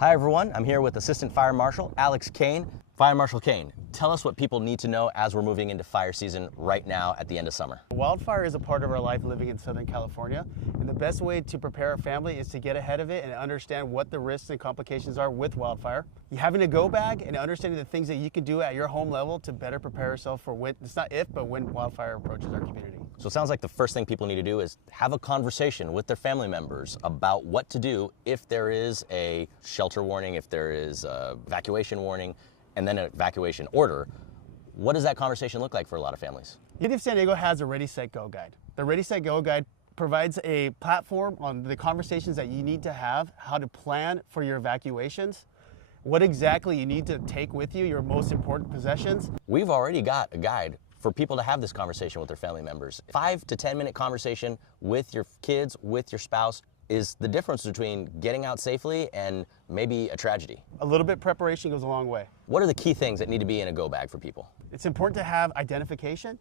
Hi everyone, I'm here with Assistant Fire Marshal Alex Kane. Fire Marshal Kane, tell us what people need to know as we're moving into fire season right now at the end of summer. Wildfire is a part of our life living in Southern California, and the best way to prepare a family is to get ahead of it and understand what the risks and complications are with wildfire. You having a go bag and understanding the things that you can do at your home level to better prepare yourself for when, it's not if, but when wildfire approaches our community. So it sounds like the first thing people need to do is have a conversation with their family members about what to do if there is a shelter warning, if there is a evacuation warning, and then an evacuation order. What does that conversation look like for a lot of families? The City of San Diego has a Ready, Set, Go guide. The Ready, Set, Go guide provides a platform on the conversations that you need to have, how to plan for your evacuations, what exactly you need to take with you, your most important possessions. We've already got a guide for people to have this conversation with their family members. 5 to 10 minute conversation with your kids, with your spouse, is the difference between getting out safely and maybe a tragedy. A little bit preparation goes a long way. What are the key things that need to be in a go bag for people? It's important to have identification,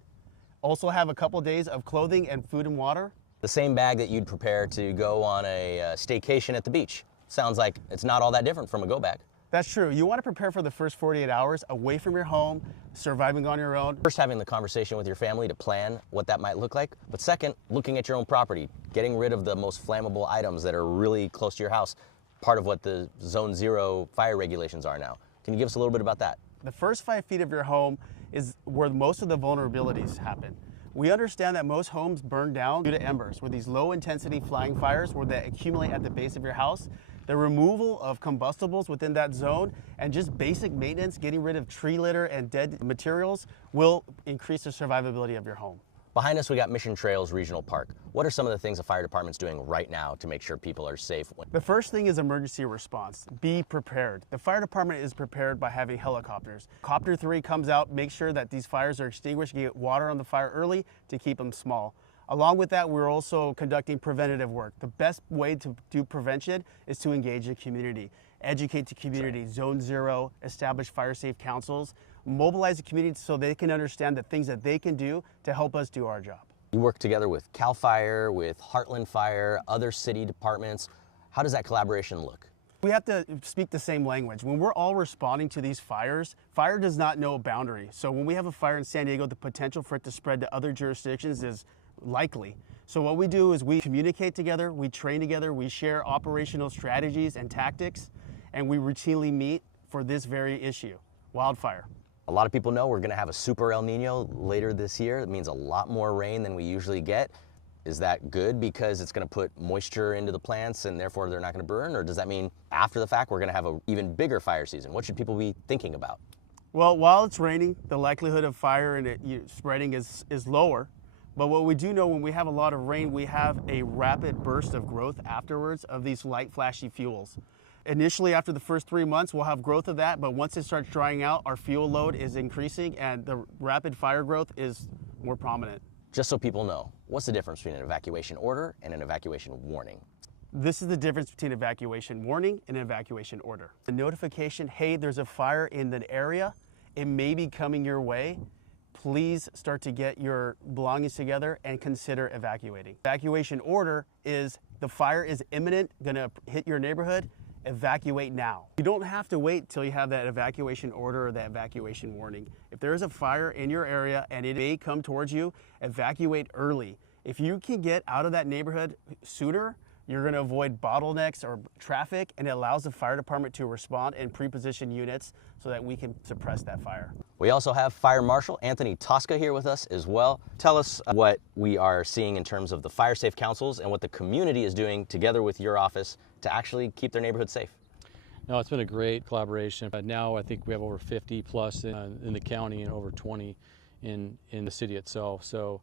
also have a couple days of clothing and food and water. The same bag that you'd prepare to go on a staycation at the beach. Sounds like it's not all that different from a go bag. That's true. You want to prepare for the first 48 hours away from your home, surviving on your own. First, having the conversation with your family to plan what that might look like. But second, looking at your own property, getting rid of the most flammable items that are really close to your house, part of what the Zone 0 fire regulations are now. Can you give us a little bit about that? The first 5 feet of your home is where most of the vulnerabilities happen. We understand that most homes burn down due to embers, where these low intensity flying fires where they accumulate at the base of your house. The removal of combustibles within that zone and just basic maintenance, getting rid of tree litter and dead materials, will increase the survivability of your home. Behind us, we got Mission Trails Regional Park. What are some of the things the fire department's doing right now to make sure people are safe? The first thing is emergency response. Be prepared. The fire department is prepared by having helicopters. Copter 3 comes out, makes sure that these fires are extinguished, get water on the fire early to keep them small. Along with that, we're also conducting preventative work. The best way to do prevention is to engage the community, educate the community, Zone 0, establish fire safe councils, mobilize the community so they can understand the things that they can do to help us do our job. You work together with CAL FIRE, with Heartland Fire, other city departments. How does that collaboration look? We have to speak the same language. When we're all responding to these fires, fire does not know a boundary. So when we have a fire in San Diego, the potential for it to spread to other jurisdictions is likely. So what we do is we communicate together, we train together, we share operational strategies and tactics, and we routinely meet for this very issue, wildfire. A lot of people know we're going to have a super El Nino later this year. It means a lot more rain than we usually get. Is that good because it's going to put moisture into the plants and therefore they're not going to burn? Or does that mean after the fact we're going to have an even bigger fire season? What should people be thinking about? Well, while it's raining, the likelihood of fire and it spreading is lower. But what we do know, when we have a lot of rain, we have a rapid burst of growth afterwards of these light flashy fuels. Initially, after the first 3 months, we'll have growth of that, but once it starts drying out, our fuel load is increasing and the rapid fire growth is more prominent. Just so people know, what's the difference between an evacuation order and an evacuation warning? This is the difference between evacuation warning and an evacuation order. The notification, hey, there's a fire in the area, it may be coming your way. Please start to get your belongings together and consider evacuating. Evacuation order is the fire is imminent, gonna hit your neighborhood, evacuate now. You don't have to wait till you have that evacuation order or that evacuation warning. If there is a fire in your area and it may come towards you, evacuate early. If you can get out of that neighborhood sooner, you're gonna avoid bottlenecks or traffic, and it allows the fire department to respond and pre-position units so that we can suppress that fire. We also have Fire Marshal Anthony Tosca here with us as well. Tell us what we are seeing in terms of the fire safe councils and what the community is doing together with your office to actually keep their neighborhood safe. No, it's been a great collaboration. Now I think we have over 50 plus in the county and over 20 in the city itself. So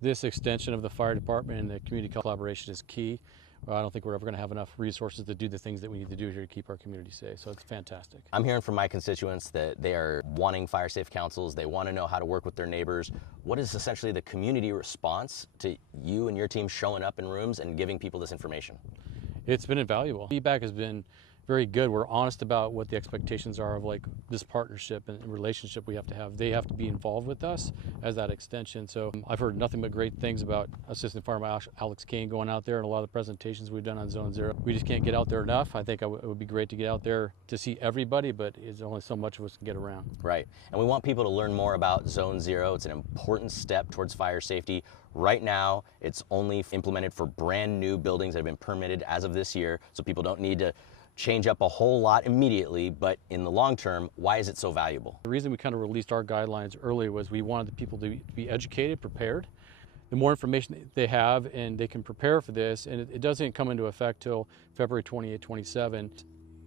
this extension of the fire department and the community collaboration is key. I don't think we're ever going to have enough resources to do the things that we need to do here to keep our community safe. So it's fantastic. I'm hearing from my constituents that they are wanting fire safe councils. They want to know how to work with their neighbors. What is essentially the community response to you and your team showing up in rooms and giving people this information? It's been invaluable. Feedback has been very good. We're honest about what the expectations are of like this partnership and relationship we have to have. They have to be involved with us as that extension. So I've heard nothing but great things about Assistant Fireman Alex Kane going out there and a lot of the presentations we've done on Zone Zero. We just can't get out there enough. I think it would be great to get out there to see everybody, but it's only so much of us can get around. Right. And we want people to learn more about Zone Zero. It's an important step towards fire safety. Right now, it's only implemented for brand new buildings that have been permitted as of this year, so people don't need to change up a whole lot immediately, but in the long term, why is it so valuable? The reason we kind of released our guidelines early was we wanted the people to be educated, prepared. The more information they have and they can prepare for this, and it doesn't come into effect till February 28, 27.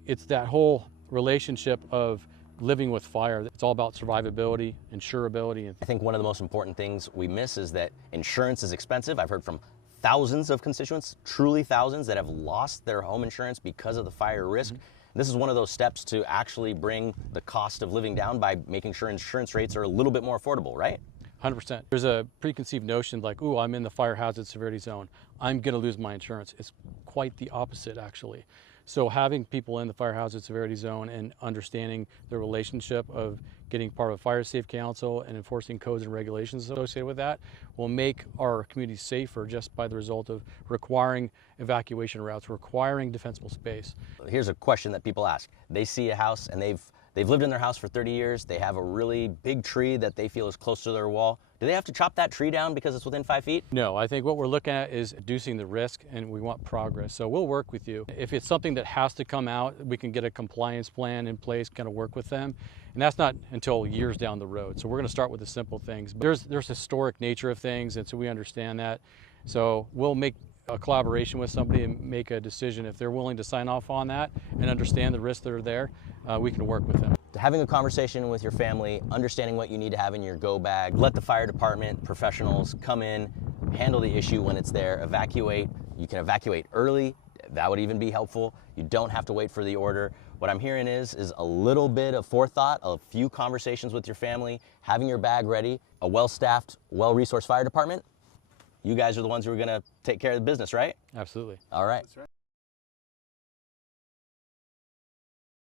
It's that whole relationship of living with fire. It's all about survivability, insurability. I think one of the most important things we miss is that insurance is expensive. I've heard from thousands of constituents, truly thousands, that have lost their home insurance because of the fire risk. This is one of those steps to actually bring the cost of living down by making sure insurance rates are a little bit more affordable, right? 100%. There's a preconceived notion like, ooh, I'm in the fire hazard severity zone, I'm gonna lose my insurance. It's quite the opposite, actually. So having people in the fire hazard severity zone and understanding the relationship of getting part of a fire safe council and enforcing codes and regulations associated with that will make our community safer just by the result of requiring evacuation routes, requiring defensible space. Here's a question that people ask. They see a house and they've lived in their house for 30 years. They have a really big tree that they feel is close to their wall. Do they have to chop that tree down because it's within 5 feet? No, I think what we're looking at is reducing the risk, and we want progress. So we'll work with you. If it's something that has to come out, we can get a compliance plan in place, kind of work with them. And that's not until years down the road. So we're going to start with the simple things. But there's historic nature of things, and so we understand that. So we'll make a collaboration with somebody and make a decision. If they're willing to sign off on that and understand the risks that are there, we can work with them. Having a conversation with your family, understanding what you need to have in your go bag, let the fire department professionals come in, handle the issue when it's there, evacuate. You can evacuate early. That would even be helpful. You don't have to wait for the order. What I'm hearing is a little bit of forethought, a few conversations with your family, having your bag ready, a well-staffed, well-resourced fire department. You guys are the ones who are going to take care of the business, right? Absolutely. All right. That's right.